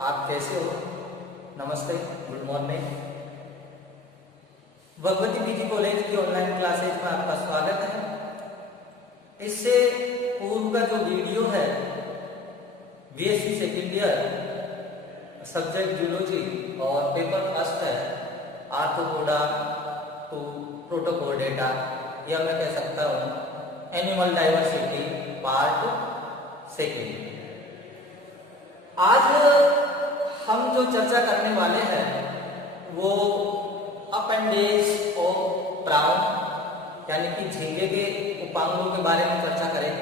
आप कैसे हो? नमस्ते, good morning. Bhagwati PG college की ऑनलाइन क्लासेज में आपका स्वागत है। इससे पूर्व का जो वीडियो है BSc second year subject zoology और पेपर फर्स्ट है आर्थ्रोपोडा टू प्रोटोकोडेटा, या मैं कह सकता हूँ एनिमल डाइवर्सिटी पार्ट सेकेंड। आज हम जो चर्चा करने वाले हैं वो अपेंडेज ऑफ प्राउन यानी कि झींगे के उपांगों के बारे में चर्चा करें।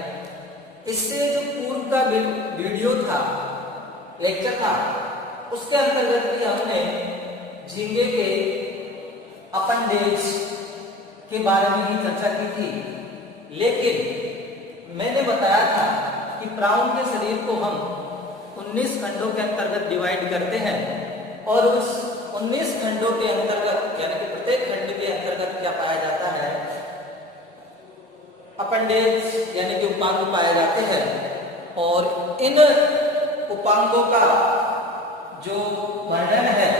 इससे जो पूर्व का वीडियो था, लेक्चर था, उसके अंतर्गत भी हमने झींगे के अपेंडेज के बारे में ही चर्चा की थी, लेकिन मैंने बताया था कि प्राउन के शरीर को हम 19 खंडों के अंतर्गत डिवाइड करते हैं और उस 19 खंडों के अंतर्गत यानी कि प्रत्येक खंड के अंतर्गत क्या पाया जाता है, अपेंडेज यानी कि उपांग पाए जाते हैं। और इन उपांगों का जो वर्णन है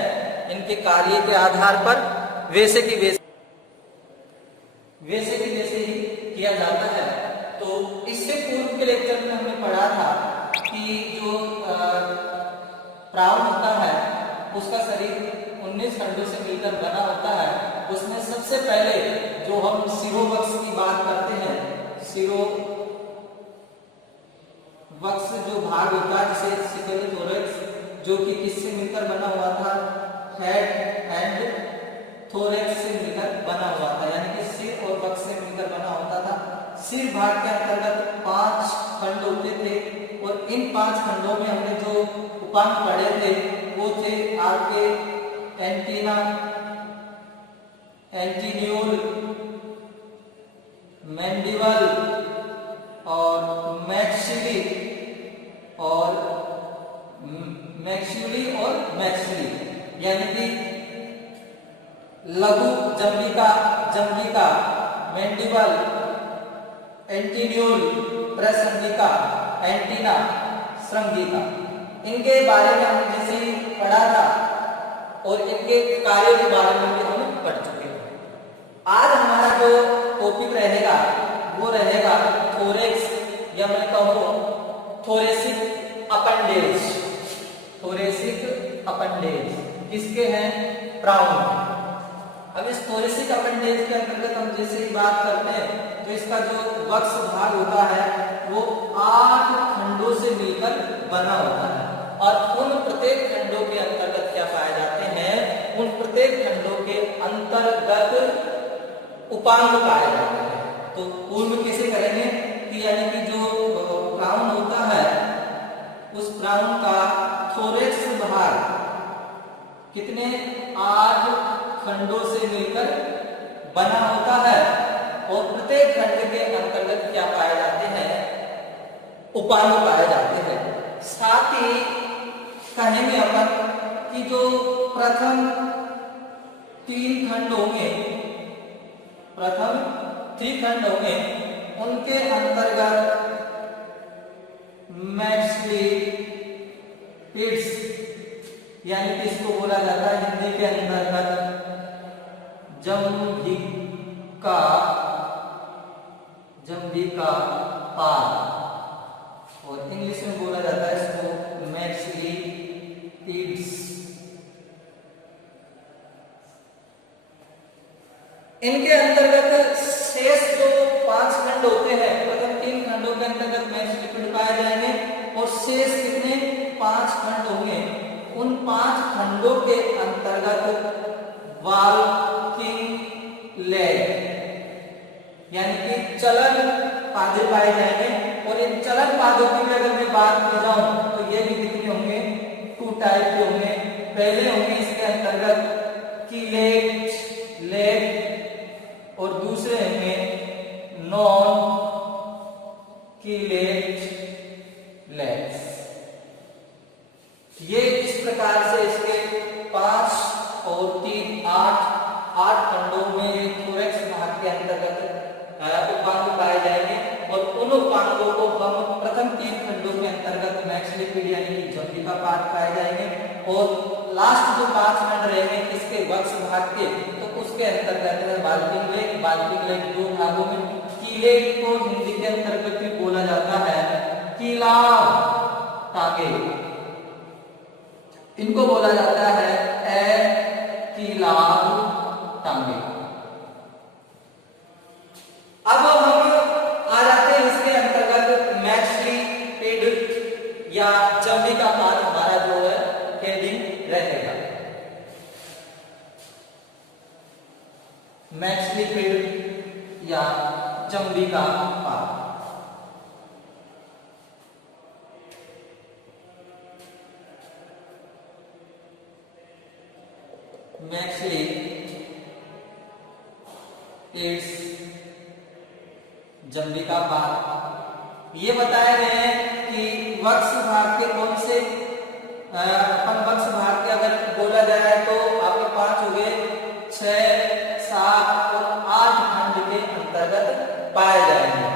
इनके कार्य के आधार पर वैसे ही किया जाता है। तो इससे पूर्व के लेक्चर में हमने पढ़ा था कि जो प्राउन होता है उसका शरीर 19 खंडों से मिलकर बना होता है। उसमें सबसे पहले जो हम शिरोवक्ष की बात करते हैं, शिरोवक्ष जो भाग होता है जिसे सिकेलोथोरैक्स, जो कि किससे मिलकर बना हुआ था, हेड एंड थोरैक्स से मिलकर बना हुआ था, यानी कि सिर और वक्ष से मिलकर बना होता था। सिर भाग के अंतर्गत 5 खंड होते थे और इन 5 खंडों में हमने जो उपांग पढ़े थे वो थे आपके एंटीना, एंटीन्यूल, मैंडिबल और मैक्सिली और मैक्सिली, यानी कि लघु जंघिका, मैंडिबल, एंटीन्यूल, प्रसंगिका, एंटीना, श्रृंगिका। इनके बारे में हमने जैसे ही पढ़ा था और इनके कार्यों के बारे में भी हम पढ़ चुके हैं। आज हमारा जो टॉपिक रहेगा वो रहेगा थोरैक्स, या मैं कहूँ थोरेसिक अपेंडेज। थोरेसिक अपेंडेज किसके हैं? प्राउन। अब इस थोरेसिक अपेंडेज के अंतर्गत हम जैसे ही बात करते हैं तो इसका जो वक्ष भाग होता है वो 8 खंडों से मिलकर बना होता है और उन प्रत्येक खंडों के अंतर्गत क्या पाए जाते हैं, उन प्रत्येक खंडों के अंतर्गत उपांग पाए जाते हैं। तो पूर्व कैसे करेंगे कि यानी कि जो प्राउन होता है उस प्राउन का थोरैक्स भाग कितने 8 खंडों से मिलकर बना होता है और प्रत्येक खंड के अंतर्गत क्या पाए जाते हैं, उपांग पाए जाते हैं। साथ ही कहेंगे अपन कि जो प्रथम 3 खंड होंगे, उनके अंतर्गत मैक्सिली पिट्स, यानी कि इसको बोला जाता है हिंदी के अंतर्गत जंघिका पाद, और इंग्लिश में बोला जाता है इसको मैक्सिली पिट्स। इनके अंतर्गत शेष जो 5 खंड होते हैं, प्रथम 3 खंडों के अंतर्गत मैक्सिली पिट पाए जाएंगे और शेष कितने 5 खंड होंगे, उन 5 खंडों के अंतर्गत वॉकिंग लेग यानी कि चलन पादे पाए जाएंगे। और इन चलन पादों की अगर मैं बात कर जाऊं तो ये भी कितने होंगे, 2 टाइप के होंगे। पहले होंगे इसके अंतर्गत कीलेट लेग और दूसरे होंगे नॉन कीलेट लेग्स। ये इस प्रकार से इसके 5 और 3 8 खंडों में थोरैक्स भाग के अंतर्गत उपांग पाए जाएंगे और उन उपांगों को हम प्रथम 3 खंडों के अंतर्गत मैक्स लिपिड यानी कि जंबिका पार्ट पाए जाएंगे। और लास्ट जो 5 मिनट रहेंगे किसके, वक्ष भाग के, तो उसके अंतर्गत है बाल्टिक लेग 2 भागों में। कीले को हिंदी के अंतर्गत भी बोला जाता है कीला टांगे, इनको बोला जाता है कीला टांगे। अब हम आ जाते हैं इसके अंतर्गत मैक्सलिपिड या जंबिका पार्ट हमारा जो है हेडिंग रहेगा। मैक्सलिपिड या जंबिका पार्ट। मैक्सलिपिड्स जंबिका पार्ट ये बताए गए हैं कि वक्ष भाग के कौन से, अपन वक्ष भाग के अगर बोला जाए तो आपके 5 हो गए, 6, 7 और 8 खंड के अंतर्गत पाए जाएंगे।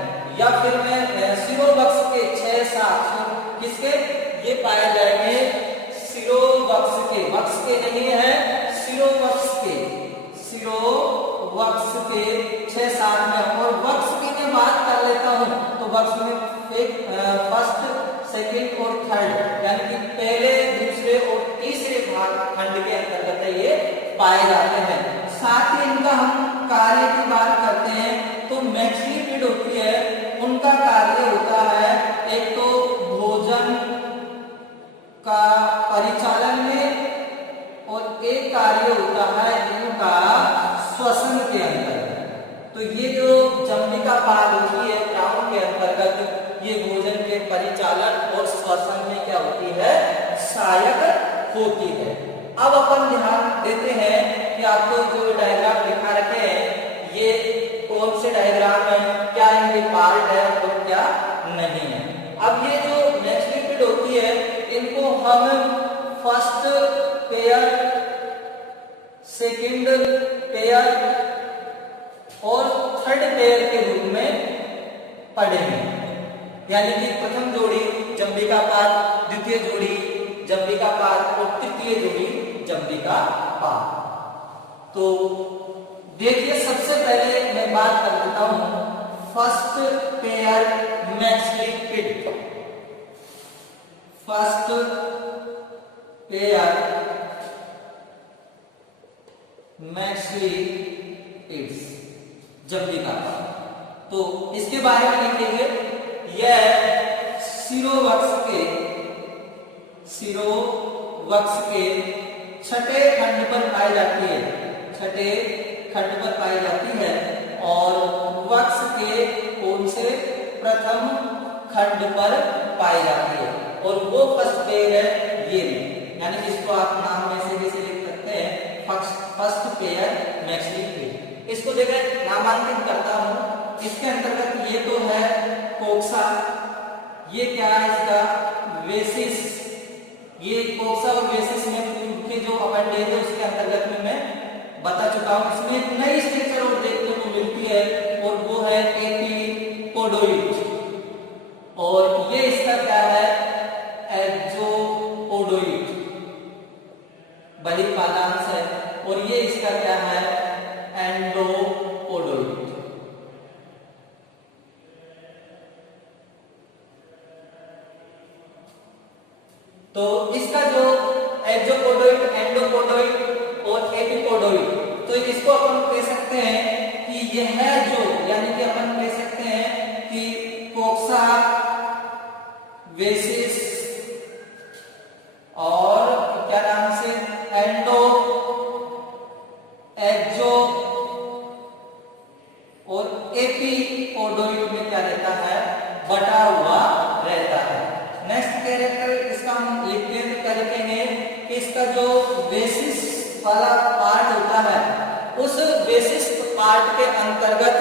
या फिर मैं शिरोवक्ष के 6, 7 किसके ये पाए जाएंगे, शिरोवक्ष के, वक्ष के नहीं है शिरोवक्ष के, शिरोवक्ष के 6, 7 में। और वक्ष की मैं बात कर लेता हूं तो वक्ष में फर्स्ट, सेकंड और थर्ड यानी कि पहले, दूसरे और तीसरे भाग खंड के अंतर्गत ये पाए जाते हैं। साथ ही इनका हम कार्य की बात करते हैं तो मैक्सलिपिड होती है, उनका कार्य होता है एक तो भोजन का परिचालन में और एक कार्य होता है इनका श्वसन के अंतर्गत। तो ये जो जंबिका पार्ट होती है प्राणों के अंतर्गत, ये भोजन के परिचालन और श्वसन में क्या होती है, सहायक होती है। अब अपन ध्यान देते हैं कि आपको जो डायग्राम दिखा रखे हैं ये कौन से डायग्राम है, क्या इनके पार्ट है और क्या नहीं है। अब ये जो मैक्सलिपिड होती है इनको हम फर्स्ट पेयर, सेकंड पेयर और थर्ड पेयर के रूप में पढ़ेंगे। यानी कि प्रथम जोड़ी जंबिका पार्ट, द्वितीय जोड़ी जंबिका पार्ट और तृतीय जोड़ी जंबिका पार्ट। तो देखिए सबसे पहले मैं बात कर देता हूं first pair maxilliped. First pair maxillipeds जंबिका पार्ट। तो इसके बारे में लिखेंगे, यह शिरोवक्ष के छठे खंड पर पाई जाती है, छठे खंड पर पाई जाती है। और वक्ष के कौन से, प्रथम खंड पर पाई जाती है। और वो फर्स्ट पेयर है ये, यानी इसको आप नाम में से कैसे लिख सकते हैं, फर्स्ट पेयर मैक्सलिपिड। इसको देखिए नामांकित करता हूं, इसके अंतर्गत ये तो है कोक्सा, ये क्या है इसका वेसिस। ये कोक्सा और वेसिस में पूर्व के जो अपेंडेज है उसके अंतर्गत में मैं बता चुका हूं। इसमें एक नई स्ट्रक्चर और देखने को मिलती है और वो है एपिपोडोइड। और ये इसका क्या है, एक्सोपोडोइड बहिर्पादांश है। और ये इसका क्या है, एंडोपोडोइड। तो इसका जो एक्सोपोडोइड, एंडोपोडोइड और एपिपोडोइड, तो इसको अपन कह सकते हैं कि यह जो, यानी कि अपन कह सकते हैं कि कोक्सा, वेसिस और क्या नाम से एंडो, एक्सो और एपिपोडोइड में क्या रहता है, बटा हुआ रहता है। नेक्स्ट कैरेक्टर इसका हम लिखेंगे कि इसका जो बेसिस वाला पार्ट होता है उस बेसिस पार्ट के अंतर्गत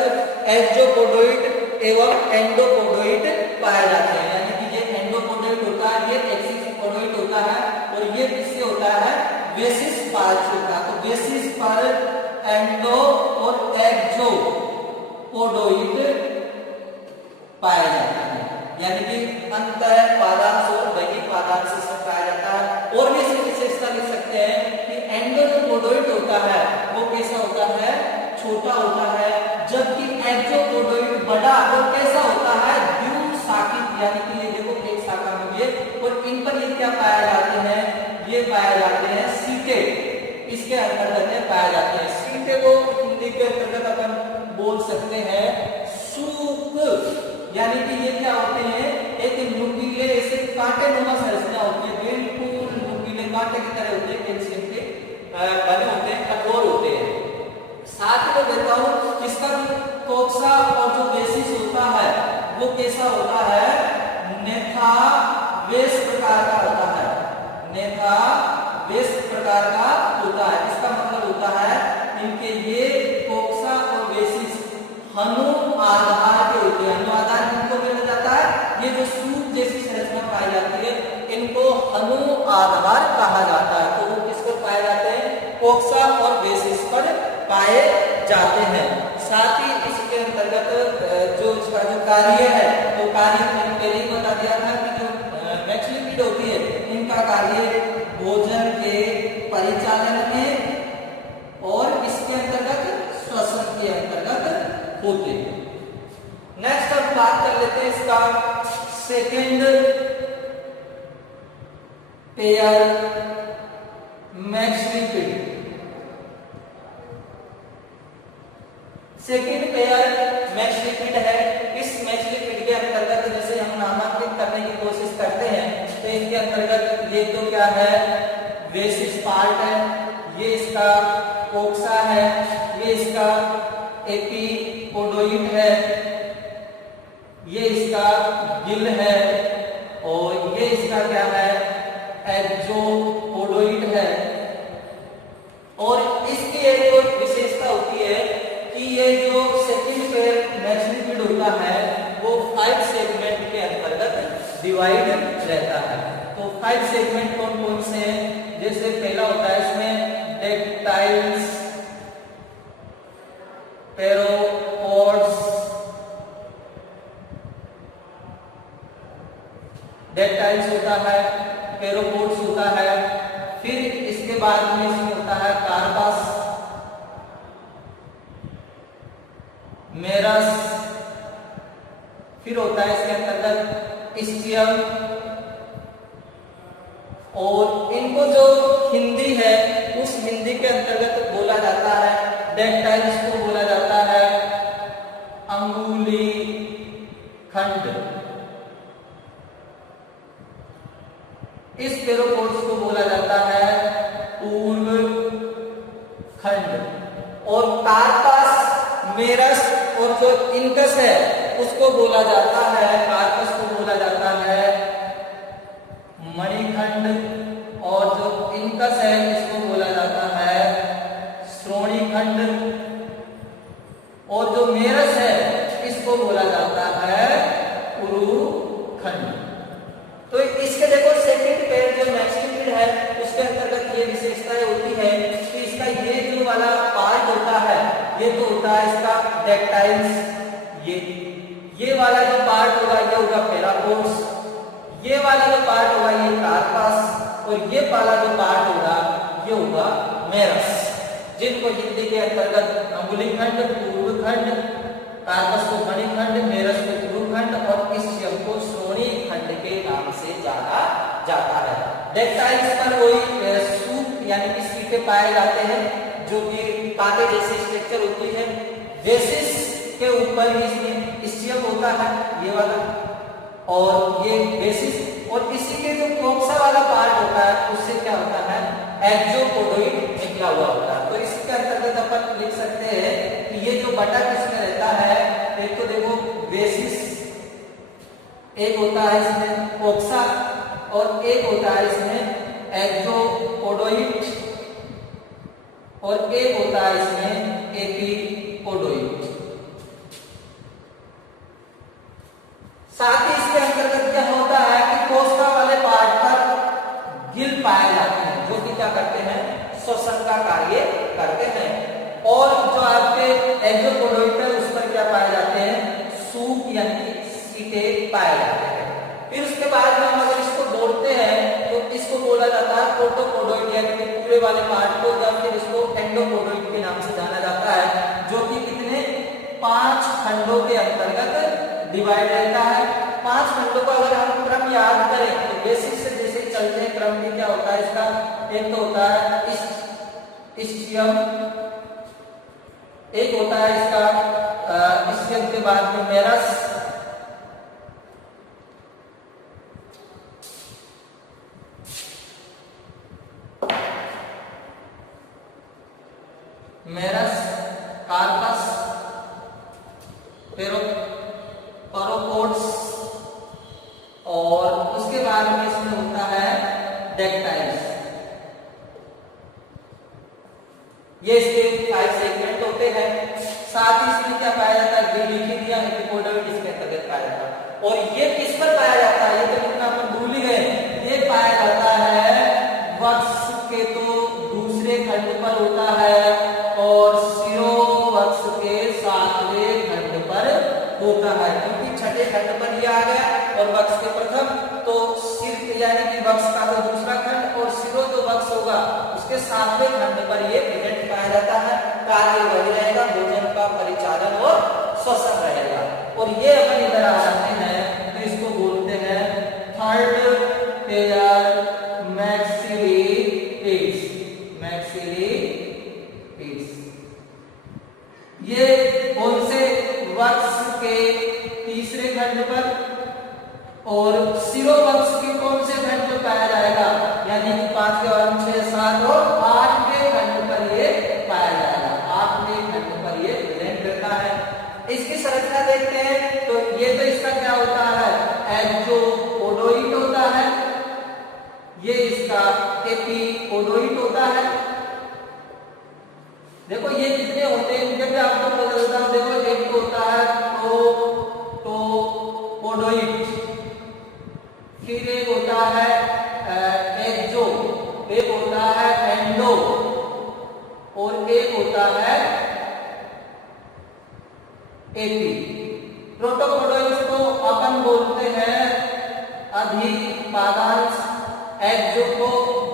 एक्सोपोडोइड एवं एंडोपोडोइड पाए जाते हैं। यानी कि ये एंडोपोडोइड होता है, ये एक्सिपोडोइड होता है और ये किससे होता है, बेसिस पार्ट होता है। तो बेसिस पर एंडो और एक्सोपोडोइड पाए जाते हैं। यानी कि अंतः पादांश और बहिर्पादांश छोटा होता है, जबकि एक्सोपोडोइड बड़ा और कैसा होता है, द्विशाखित, यानी कि ये देखो एक शाखा में ये, और इन पर ये क्या पाए जाते हैं, ये पाए जाते हैं सीटेड, इसके अंतर्गत में पाए जाते हैं। सीटेड को हिंदी के अंतर्गत अपन बोल सकते हैं सूक, यानी कि ये क्या होते हैं, एक नुकीले ऐसे कांटेनुमा संरचना होती है, बिल्कुल नुकीले कांटे की तरह होते हैं, कैल्शियम के बने होते हैं, कठोर होते हैं। साथ ही मैं देता हूं इसका जो कोक्सा और जो बेसिस होता है वो कैसा होता है, नेथावेस प्रकार का होता है, नेथावेस प्रकार का होता है। इसका मतलब होता है इनके ये कोक्सा और बेसिस हनु आधार के होते हैं। हनु आधार किनको कहा जाता है, ये जो सूप जैसी संरचना पाई जाती है इनको हनु आधार कहा जाता है। तो वो किस पर पाए जाते हैं, कोक्सा और बेसिस पर पाए जाते हैं। साथ ही इसके अंतर्गत जो इसका जो कार्य है वो कार्य मैंने पहले ही बता दिया था कि जो मैक्सिलिपिड होती है इनका कार्य भोजन के परिचालन में और इसके अंतर्गत श्वसन के अंतर्गत होते हैं। नेक्स्ट अब बात कर लेते हैं इसका सेकेंड पेयर मैक्सिलिपिड। सेकेंड पेयर मैक्सिलिपिड है। इस मैक्सिलिपिड के अंतर्गत जैसे हम नामांकित करने की कोशिश करते हैं तो इनके अंतर्गत ये तो क्या है, बेसिस पार्ट है, ये इसका कोक्सा है, ये इसका एपिपोडोइड है, ये इसका गिल है और ये इसका क्या है, एक्सोपोडोइड है। और इसकी एक विशेषता होती है कि ये जो सेकंड पेयर मैक्सिलिपिड होता है वो 5 सेगमेंट के अंतर्गत डिवाइड रहता है। तो 5 सेगमेंट कौन कौन से हैं, जैसे पहला होता है इसमें डेक्टाइल्स, पेरोपोड्स, डेक्टाइल्स होता है, पेरोपोड्स होता है, फिर इसके बाद में इसमें होता है कार्पस, मेरस, फिर होता है इसके अंतर्गत स्टियम, और इनको जो हिंदी है उस हिंदी के अंतर्गत बोला जाता है, डेक्टाइल्स को बोला जाता है अंगुली खंड, इस पेरोपोड्स को बोला जाता है पूर्व खंड, और कार्पस, मेरस और जो इनकस है उसको बोला जाता है, कार्पस को बोला जाता है मणिखंड, और जो इनकस है इसको बोला जाता है श्रोणी खंड, और जो मेरस है इसको बोला जाता है उरु खंड। तो इसके देखो सेकंड पेयर जो मैक्सिलिपिड है उसके अंतर्गत ये विशेषताएं होती है कि इसका ये जो वाला पार्ट होता है ये तो होता है इसका डेक्टाइल्स, ये वाला जो पार्ट होगा ये होगा पेरापोड्स, ये वाला जो पार्ट होगा ये कार्पस, और ये वाला जो पार्ट होगा ये होगा मेरस, जिनको हिंदी के अंतर्गत अंगुली खंड, पूर्व खंड, कार्पस को मणिखंड, मेरस को पूर्व खंड और स्टियम को श्रोणी खंड के नाम से जाना जाता है। डेक्टाइल्स पर वही सूप यानी कि सीटें पाए जाते हैं जो कि कांटे जैसे स्ट्रक्चर होती है। बेसिस के ऊपर ही इसमें स्टियम होता है ये वाला, और ये बेसिस, और इसी के जो कोक्सा वाला पार्ट होता है उससे क्या होता है, एक्सोपोडोइड निकला हुआ होता है। तो इसके अंतर्गत अपन लिख सकते हैं कि ये जो बटा किसमें रहता है, एक तो देखो बेसिस, एक होता है इसमें कोक्सा और एक होता है इसमें एक्सोपोडोइड और एक होता है इसमें एपिपोडोइड। साथ ही इसके अंतर्गत क्या होता है कि कोशिका वाले पार्ट पर गिल पाए जाते हैं जो कि क्या करते हैं, श्वसन का कार्य करते हैं, और जो आपके एक्सोपोडोइड है उस पर क्या पाए जाते हैं, सूप यानी सीटें पाए जाते हैं। फिर उसके बाद में हम अगर इसको जोड़ते हैं तो इसको बोला जाता है प्रोटोपोडोइड, यानी कि पूरे वाले पार्ट को, या फिर इसको एंडोपोडोइड के नाम से जाना जाता है, जो डिवाइड रहता है। 5 खंडों को अगर हम क्रम याद करें तो बेसिक से जैसे चलते हैं क्रम भी क्या होता है इसका, एक तो होता है इस्टियम, एक होता है इसका इस्टियम के बाद में मेरस, कार्पस, पेरोपोड्स और उसके बाद में इसमें होता है डेक्टाइल्स। ये इसके 5 सेगमेंट होते हैं। साथ ही इसमें क्या पाया जाता है, ग्रेविलिया एपिपोडोइड इसके अंतर्गत पाया जाता है। और ये किस पर पाया जाता है, ये तो लिखना अपन भूल ही गए, ये पाया जाता है वक्ष के तो दूसरे खंड पर होता है और शिरोवक्ष के 7वें खंड पर होता है, क्योंकि छठे खंड पर ये आ गया और वक्ष के प्रथम, तो सिर यानी कि वक्ष का तो दूसरा खंड और शिरो जो वक्ष होगा उसके 7वें खंड पर ये प्रेजेंट पाया जाता है। कार्य वही रहेगा, भोजन का परिचालन और श्वसन रहेगा। और ये अपन इधर आ जाते हैं तो इसको बोलते हैं थर्ड पेयर मैक्सिली पेड्स। ये कौन से वक्ष के तीसरे खंड पर और शिरोवक्ष के कौन से खंड पर पाया जाएगा, यानी कि 5 के बाद 6, 7 और 8वें खंड पर ये पाया जाएगा। 8वें खंड पर ये प्रेजेंट रहता है। इसकी संरचना देखते हैं तो ये तो इसका क्या होता है, एक्सोपोडोइड होता है, ये इसका एपिपोडोइड होता है। देखो ये कितने होते हैं इनके भी आपको पता चलता है। देखो एक तो होता है टोपोडोइड, फिर एक होता है एक्सो, एक होता है एंडो और एक होता है एपी। प्रोटोपोडोइड्स को अपन बोलते हैं अधिपादांश, एक्सो को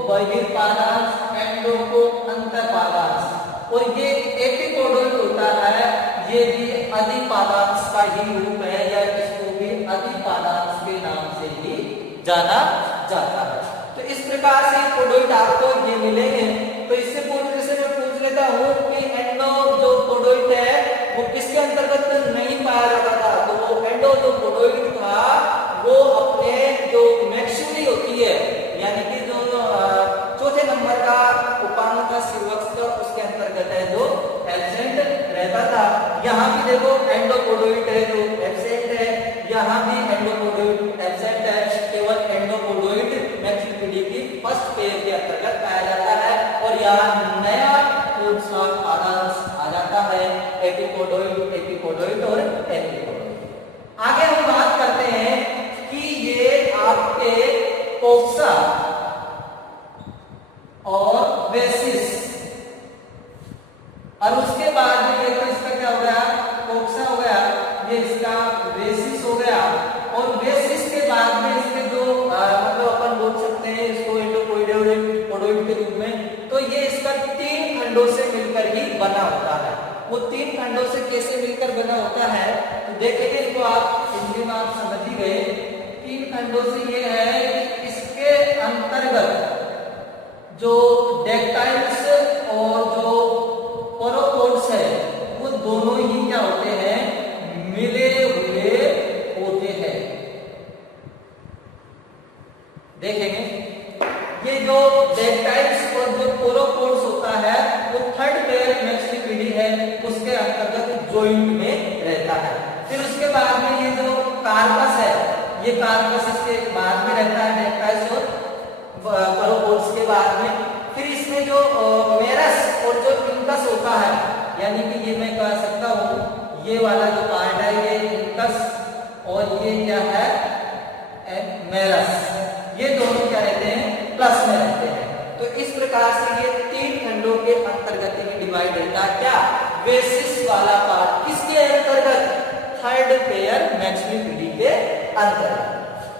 बहिर्पादांश, एंडो को अंतर्पादांश और ये एपिपोडोइड होता है, ये भी अधिपादांश का ही रूप है या इसको भी अधिपादांश के नाम से ही जाना जाता है। तो इस प्रकार से पोडोइड आपको ये मिलेंगे। तो इससे पूर्व से मैं पूछ लेता हूँ कि एंडो जो पोडोइड है वो किसके अंतर्गत नहीं पाया जाता था, तो वो एंडो जो पोडोइड था वो अपने जो मैक्सिली होती है यानी कि जो चौथे नंबर का उपांग था शिरोवक्ष का, उसके अंतर्गत है जो एब्सेंट रहता था। यहाँ भी देखो एंडोपोडोइड है जो एब्सेंट है, यहाँ भी एंडोपोडोइड एब्सेंट है, केवल एंडोपोडोइड मैक्सिली की फर्स्ट पेयर के अंतर्गत पाया जाता है। और यहाँ नया पादांश आ जाता है एपिपोडोइड, एपिपोडोइड और एपिपोडोइड। आगे हम बात करते हैं कि ये आपके कोक्सा और बेसिस, और उसके बाद में ये तो इसका क्या हो गया, कोक्सा हो गया, ये इसका बेसिस हो गया। और बेसिस के बाद में इसके जो मतलब अपन बोल सकते हैं इसको एंडोपोडोइड के रूप में, तो ये इसका 3 खंडों से मिलकर ही बना होता है। वो 3 खंडों से कैसे मिलकर बना होता है तो देखेंगे, इसको आप हिंदी में आप समझ ही गए। 3 खंडों से ये है कि इसके अंतर्गत जो डेक्टाइल्स और जो पोरोपोड्स है वो दोनों ही क्या होते हैं, मिले हुए होते हैं। देखेंगे ये जो डेक्टाइल्स और जो पोरोपोड्स होता है वो थर्ड पेयर मैक्सिली है, उसके अंतर्गत जॉइंट में रहता है। फिर उसके बाद में ये जो कार्पस है, ये कार्पस इसके बाद में रहता है डेक्टाइल्स और पोरोपोड्स के बाद में। फिर इसमें जो मेरस और जो इंकस होता है, यानी कि ये मैं कह सकता हूँ ये वाला जो पार्ट है ये इंकस और ये क्या है मेरस, ये दोनों क्या रहते हैं, प्लस में रहते हैं। तो इस प्रकार से ये 3 खंडों के अंतर्गत ही डिवाइड रहता है। क्या बेसिस वाला पार्ट किसके अंतर्गत, थर्ड पेयर मैक्सिली के अंतर्गत।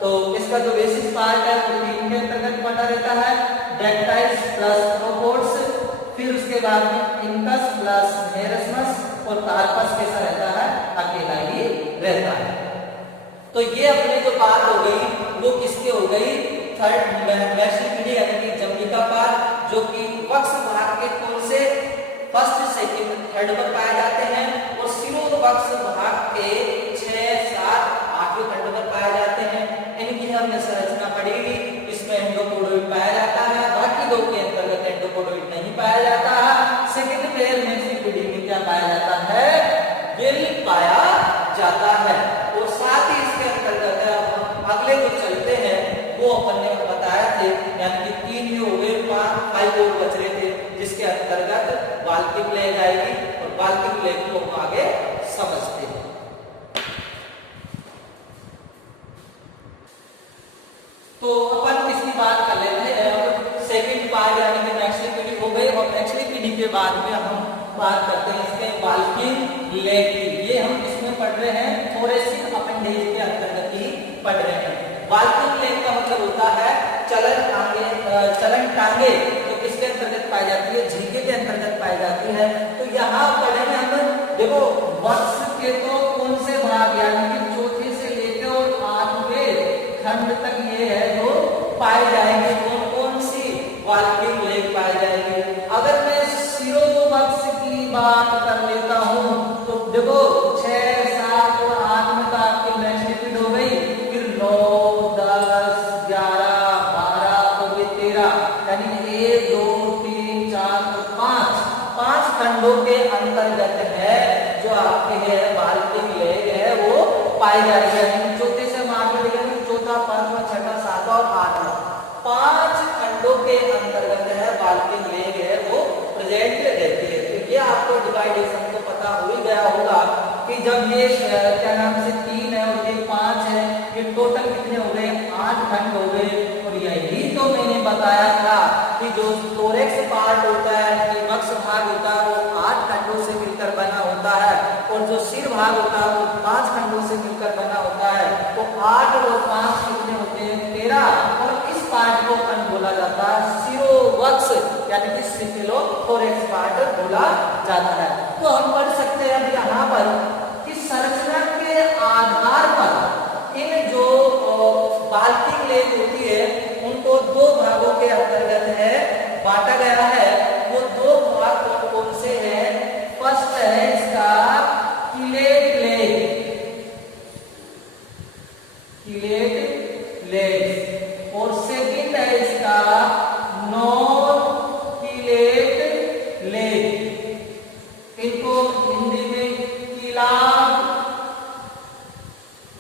तो इसका जो बेसिस पार्ट है वो 3 के अंतर्गत बना रहता है, डेक्टाइल्स प्लस पोरोपोड्स, फिर उसके बाद में इंकस प्लस मेरस्मस और कार्पस कैसा रहता है, अकेला ही रहता है। तो ये अपने जो बात हो गई वो किसके हो गई, थर्ड मैक्सिपिडी यानी कि जंगली का पार, जो कि वक्ष भाग के कौन से फर्स्ट सेकंड थर्ड पर पाए जाते हैं, और शिरोवक्ष भाग के 6, 7, 8वें खंड पर पाए जाते हैं। इनकी हमने संरचना पढ़ी, इसमें एंडोपोडोइड पाया जाता है, बाकी दो के अंतर्गत एंडोपोडोइड नहीं पाया जाता है। सेकंड पेयर मैक्सिपिडी में क्या पाया जाता है, गिल पाया जाता है। और साथ ही इसके अंतर्गत अगले जो चलते हैं वो अपन ने बताया थे, यानी कि 3 ये हो गए, 5 और बच रहे थे, जिसके अंतर्गत बाल्किक लेग आएगी, और बाल्किक लेग को हम आगे समझते हैं। तो अपन इसकी बात कर लेते हैं। अब सेकंड पार्ट यानी कि मैक्सिपिडी हो गई, और मैक्सिपिडी के बाद में हम बात करते हैं इसके बाल्किक लेग की। ये हम इसमें पढ़ रहे हैं, थोरेसिक अपेंडेज के अंतर्गत ही पढ़ रहे हैं। बाल्किक लेग का मतलब होता है चलन टांगे, तो किसके अंतर्गत पाई जाती है, झींगे के अंतर्गत पाई जाती है। तो यहाँ पढ़ेंगे हम, देखो वक्ष के तो कौन से भाग यानी कि चौथे से लेकर और 8वें खंड तक ये है जो पाए जाएंगे, कौन कौन सी बाल्किक लेग पाई जाएंगे। अगर मैं शिरोवक्ष की बात कर लेता हूँ तो देखो 6, 7 और 8 में तो आपकी मैक्सिपिड हो गई, फिर 9, 10, 11, 12 और ये 13, यानी 1, 2, 3, 4 और 5 खंडों के अंतर्गत है जो आपके है बाल्किक लेग है वो पाई जाएगी। यानी चौथे से हम आगे देखेंगे, चौथा, 5वां, 6वां, 7वां और 8वां 5 खंडों के अंतर्गत है बाल्किक लेग है वो प्रेजेंट रहती है। तो ये आपको डिवाइडेशन को पता हो ही गया होगा कि जब ये क्या नाम से 3 है और ये 5 है, ये टोटल कितने हो गए, 8 खंड हो गए। और यही तो मैंने बताया था कि जो थोरेक्स पार्ट होता है, कि वक्ष भाग होता है, वो 8 खंडों से मिलकर बना होता है, और जो सिर भाग होता है वो 5 खंडों से मिलकर बना होता है। तो 8 और 5 कितने होते हैं, 13। और इस पार्ट को अपन बोला जाता है शिरोवक्ष यानी कि सिफिलोथोरेक्स पार्ट बोला जाता है। तो हम पढ़ सकते हैं अब यहाँ पर कि संरचना के आधार पर इन जो बाल्किक लेग होती है उनको 2 भागों के अंतर्गत है बांटा गया है। वो 2 भाग कौन कौन से हैं, फर्स्ट है इसका किलेट लेग, किलेट लेग, और सेकंड है इसका नॉन किलेट लेग। इनको हिंदी में किलाब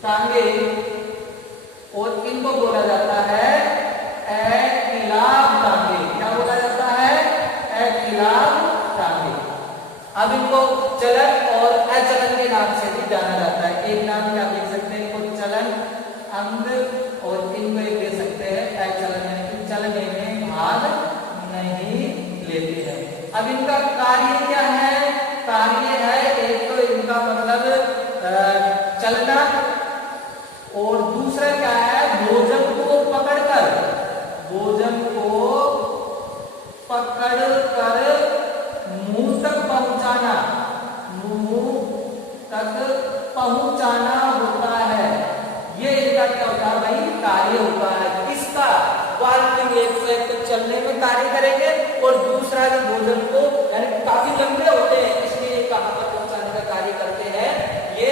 टांगे, और इनको बोला जाता है किलाब टांगे। क्या बोला जाता है, किलाब टांगे। अब इनको चलन और अचलन के नाम से भी जाना जाता है। एक नाम क्या देख सकते हैं, इनको चलन अंग, और इनको एक दे सकते हैं अचलन, यानी कि चलने में भाग नहीं लेते हैं। अब इनका कार्य क्या है, कार्य है एक तो इनका मतलब चलना, और दूसरा क्या है, भोजन को पकड़कर मुंह तक पहुंचाना, मुंह तक पहुंचाना होता है। ये इनका क्या होता है भाई, कार्य होता है। किसका, बाल्किक लेग से तो चलने में कार्य करेंगे, और दूसरा जो भोजन को यानी काफी लंबे होते हैं इसलिए कहां पर पहुंचाने का कार्य करते हैं, ये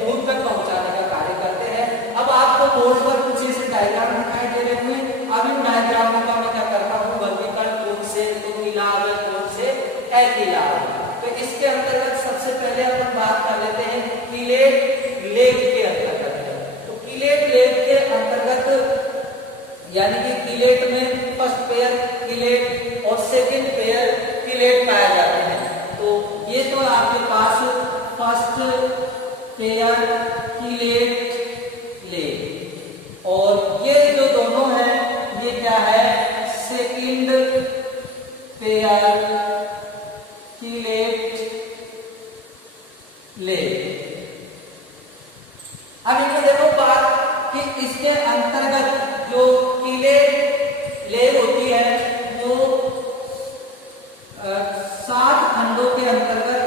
मुंह तक पहुंचाने का कार्य करते हैं। अब आपको बोर्ड पर कुछ ऐसे डायग्राम दिखाई दे रहे हैं। अब इन डायग्राम का मैं क्या करता हूँ, वर्गीकरण कौन से तो किलाब है, कौन से अकिलाब। तो इसके अंतर्गत सबसे पहले अपन बात कर लेते हैं किलेट लेग के अंतर्गत। तो किलेट लेग के अंतर्गत यानी कि किलेट में फर्स्ट पेयर किलेट और सेकंड पेयर किलेट पाए जाते हैं। तो ये तो आपके पास फर्स्ट पेयर किलेट लेग, और ये जो दोनों हैं ये क्या है, सेकंड पेयर किलेट लेग। अब इनको देखो बात कि इसके अंतर्गत जो किलेट लेग होती है वो 7 खंडों के अंतर्गत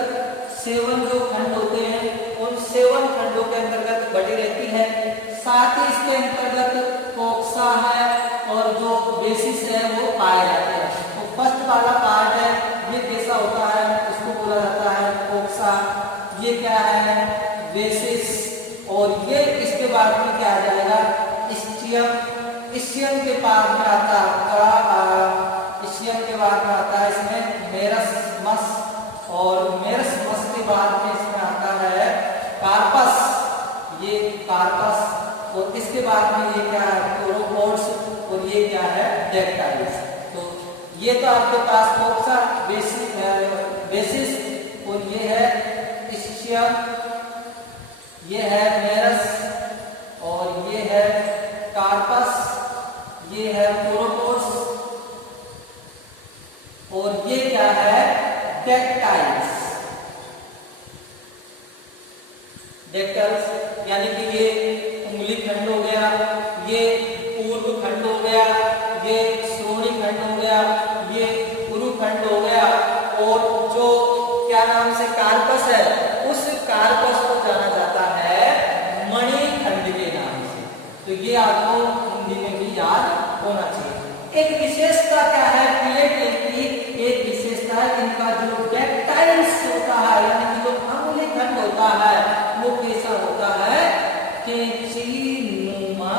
7 जो खंड होते हैं उन 7 खंडों के अंतर्गत बटी रहती है। बेसिस है वो पाए जाते हैं। तो फर्स्ट वाला पार्ट है, ये कैसा होता है, इसको बोला जाता है कोक्सा। ये क्या है, बेसिस। और ये इसके बाद में क्या आ जाएगा, स्टियम। स्टियम के बाद में आता है स्टियम के बाद में आता है इसमें मेरस्मस, और मेरस्मस के बाद में इसमें आता है कार्पस। ये कार्पस। और इसके बाद में ये क्या है, कोरोपोड्स। और ये क्या है, डेक्टाइल्स। तो ये तो आपके पास कोक्सा, बेसिस, और ये है स्टियम, ये है मेरस, और ये है कार्पस, ये है कोरोपोड्स, और ये क्या है, डेक्टाइल्स। डेक्टाइल्स यानी कि ये उंगली खंड हो गया, ये पूर्व खंड हो गया, ये श्रोणी खंड हो गया, ये गुरु खंड हो गया, और जो क्या नाम से कार्पस है, उस कार्पस को जाना जाता है मणि खंड के नाम से। तो ये आपको हिंदी में भी याद होना चाहिए। एक विशेषता क्या है प्लेट की, एक विशेषता है इनका जो डेक्टाइल्स होता है, यानी कि जो अंगुली खंड होता है, वो कैसा होता है, कैंचीनुमा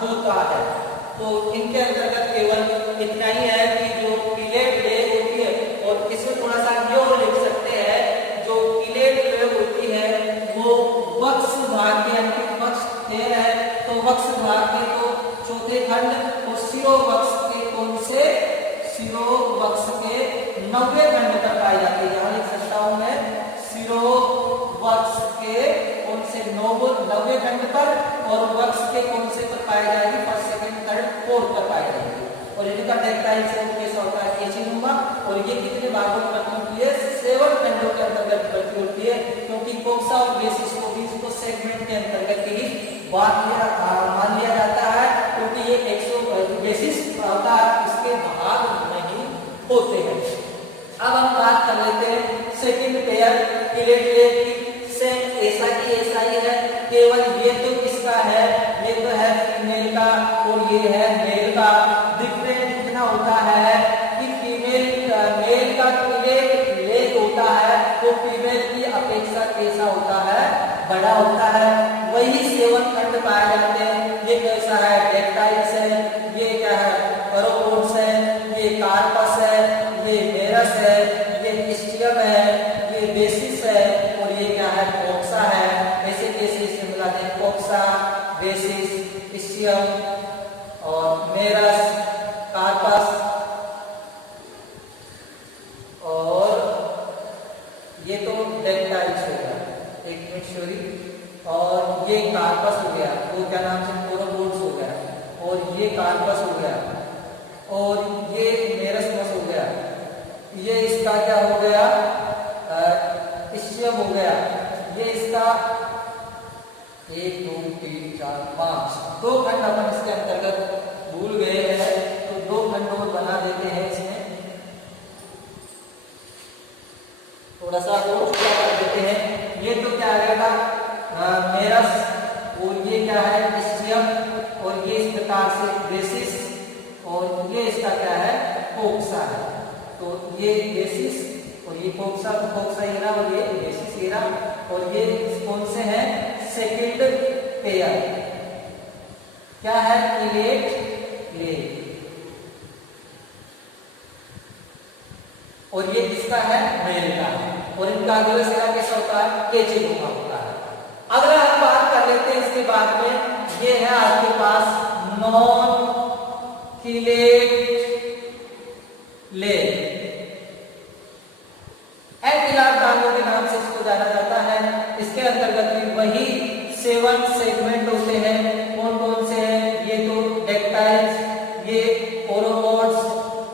होता है। तो इनके अंतर्गत केवल इतना ही है कि जो प्लेट लेग होती है, और इसमें थोड़ा सा ये और लिख सकते हैं, जो प्लेट लेग होती है वो वक्ष भाग के, यानी कि वक्ष टेल है, तो वक्ष भाग के तो चौथे खंड, और शिरोवक्ष के कौन से, शिरोवक्ष के 90वें खंड तक पाई जाती है। यहाँ लिख सकता हूं मैं, शिरोवक्ष के कौन से 90वें खंड पर, और वक्ष के कौन से पर पाई जाएगी, फर्स्ट सेकंड थर्ड फोर्थ पर पाई जाएगी। और इनका डेक्टाइल्स है वो कैसा होता है, कैंचीनुमा। और ये कितने भागों में बनती होती है, 7 खंडों के अंतर्गत बनती होती है, क्योंकि कोक्सा और बेसिस को भी इसको सेगमेंट के अंतर्गत ही मान लिया जाता है, क्योंकि ये 100 बेसिस होता है, इसके भाग नहीं होते हैं। अब हम बात कर लेते हैं सेकंड पेयर प्लेट लेग की। सेम ऐसा की ऐसा ही है, केवल ये तो किसका है, ये तो है फीमेल का, और ये है मेल का। डिफरेंट कितना होता है कि मेल का प्लेट लेग होता है वो फीमेल की अपेक्षा कैसा होता है, बड़ा होता है। वही 7 खंड पाए जाते हैं। ये कैसा है, डेक्टाइल्स है, ये क्या है, कोरोपोड्स है, ये कार्पस है, ये मेरस है, ये स्टियम है, ये बेसिस है, और ये क्या है, कोक्सा है। ऐसे कैसे इसे मिलाते हैं, कोक्सा, बेसिस, स्टियम और मेरस, कार्पस, और ये तो डेक्टाइल्स हो गया, एक मिनट सॉरी, और ये कार्पस हो गया, वो क्या नाम से, कोरोपोड्स हो गया, और ये कार्पस हो गया, और ये मेरस्मस हो गया, ये इसका क्या हो गया, स्टियम हो गया, ये इसका 1 2 3 4 5 2 खंड अपन इसके अंतर्गत भूल गए हैं, तो 2 खंड और बना देते हैं। इसमें थोड़ा सा और छोटा कर देते हैं। ये तो क्या आ जाएगा, मेरस, और ये क्या है, स्टियम, और ये इस प्रकार से बेसिस, और ये इसका क्या है, कोक्सा है। तो ये बेसिस और ये कोक्सा, तो कोक्सा ये रहा, और ये बेसिस ये रहा, और ये कौन से हैं, सेकंड पेयर क्या है, प्लेट लेग, और ये किसका है, मेल का है, और इनका अगला सिरा कैसा होता है, कैंचीनुमा होता है। अगला हम बात कर लेते हैं इसके बाद में, ये है आपके पास नॉन प्लेट लेग, एंटिलार टांगों के नाम से इसको जाना जाता है। इसके अंतर्गत भी वही 7 सेगमेंट होते हैं। कौन कौन से हैं, ये तो डेक्टाइल्स, ये कोरोपोड्स,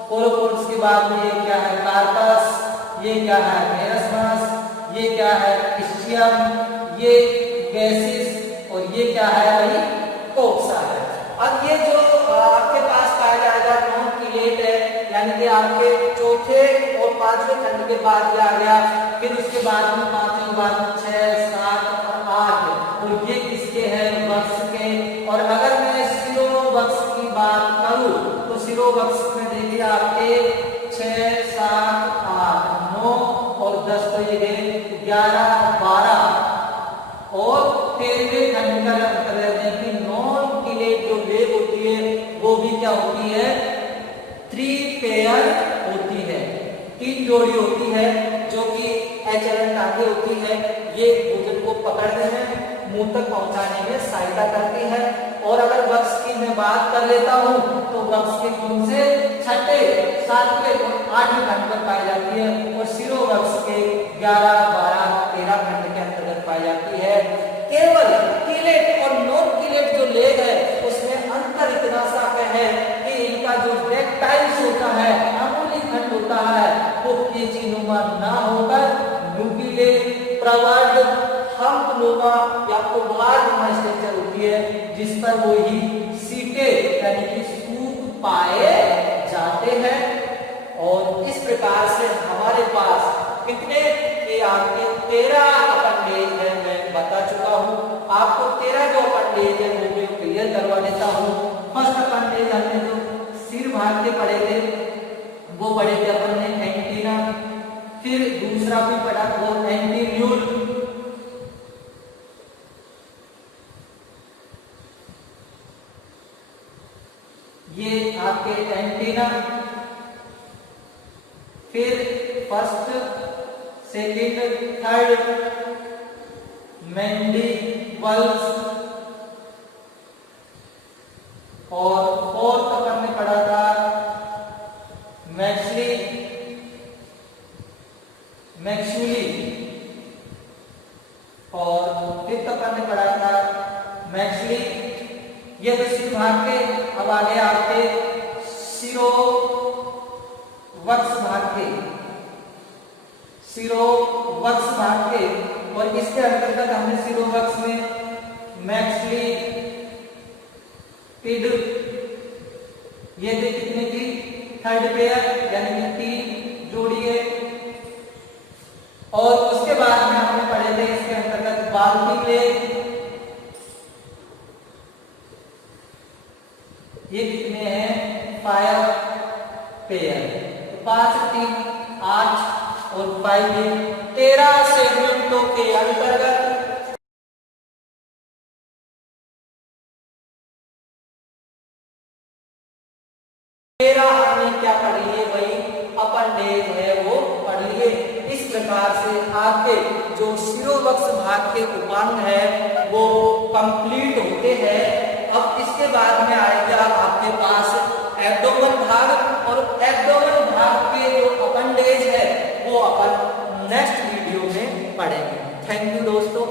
कोरोपोड्स के बाद में ये क्या है, कार्पस, ये क्या है, मेरस्मस, ये क्या है, स्टियम, ये बेसिस, और ये क्या है, वही कोक्सा है। अब ये जो आपके पास पाया जाएगा नॉन प्लेट है, यानी कि आपके चौथे और 5वें खंड के बाद ये आ गया, फिर उसके बाद में 5वें के बाद में 6 7 और 8, और ये किसके हैं, वक्ष के। और अगर मैं शिरोवक्ष की बात करूं तो शिरो 11, 12 और 13वें खंड का अंतर रहते हैं कि नॉन कीलेट जो लेग होती है वो भी क्या होती है, 3 पेयर होती है, 3 जोड़ी होती है, जो कि एचएलएन टांगे होती है। ये भोजन को पकड़ने में, मुंह तक पहुंचाने में सहायता करती है। और अगर वक्ष की मैं बात कर लेता हूं तो वक्ष के कौन से 6, 7वें और 8वें खंड पर पाई जाती है और शिरोवक्ष के 11, 12, 13 खंड के अंतर्गत पाई जाती है। केवल कीलेट और नॉन कीलेट जो लेग है उसमें अंतर इतना सा है कि इनका जो रेक्टाइल्स होता है, अमूली खंड होता है, वो केंचीनुमा ना होकर नुकीले, प्रवर्ध, हम्पनुमा या उभारनुमा स्ट्रक्चर होती है, जिस पर वो ही सीटे यानी कि सूप पाए जाते हैं। और इस प्रकार से हमारे पास कितने, ये आपके 13 अपेंडेज है, मैं बता चुका हूं आपको। 13 जो अपेंडेज है वो मैं क्लियर करवा देता हूं। फर्स्ट अपेंडेज हमने जो सिर भाग के पढ़े थे वो पढ़े थे अपन ने एंटीना, फिर दूसरा भी पढ़ा वो एंटीन्यूल, ये आपके एंटीना, फिर फर्स्ट, सेकंड, थर्ड मैंडिबल्स और फोर्थ अपन ने पढ़ा था मैक्सुली और फिफ्थ अपन ने पढ़ा था मैक्सुली। ये तो सिर भाग के। अब आगे आपके शिरोवक्ष भाग के और इसके अंतर्गत हमने शिरोवक्ष में मैक्सली, पिड, ये भी कितने की, 3rd पेयर यानी कि 3 जोड़ी है। और उसके बाद में हमने पढ़े थे इसके अंतर्गत बाल्टी लेग, ये कितने हैं, 5 पेयर। तो 5, 3, 8 और 5 13 सेगमेंटों के अंतर्गत हमने क्या पढ़ लिए, वही अपेंडेज है वो पढ़ लिए। इस प्रकार से आपके जो शिरोवक्ष भाग के उपांग है वो कंप्लीट होते हैं। अब इसके बाद में आएगा आपके पास एब्डोमेन भाग, और एब्डोमेन भाग के जो अपेंडेज है वो अपन नेक्स्ट वीडियो में पढ़ेंगे। थैंक यू दोस्तों।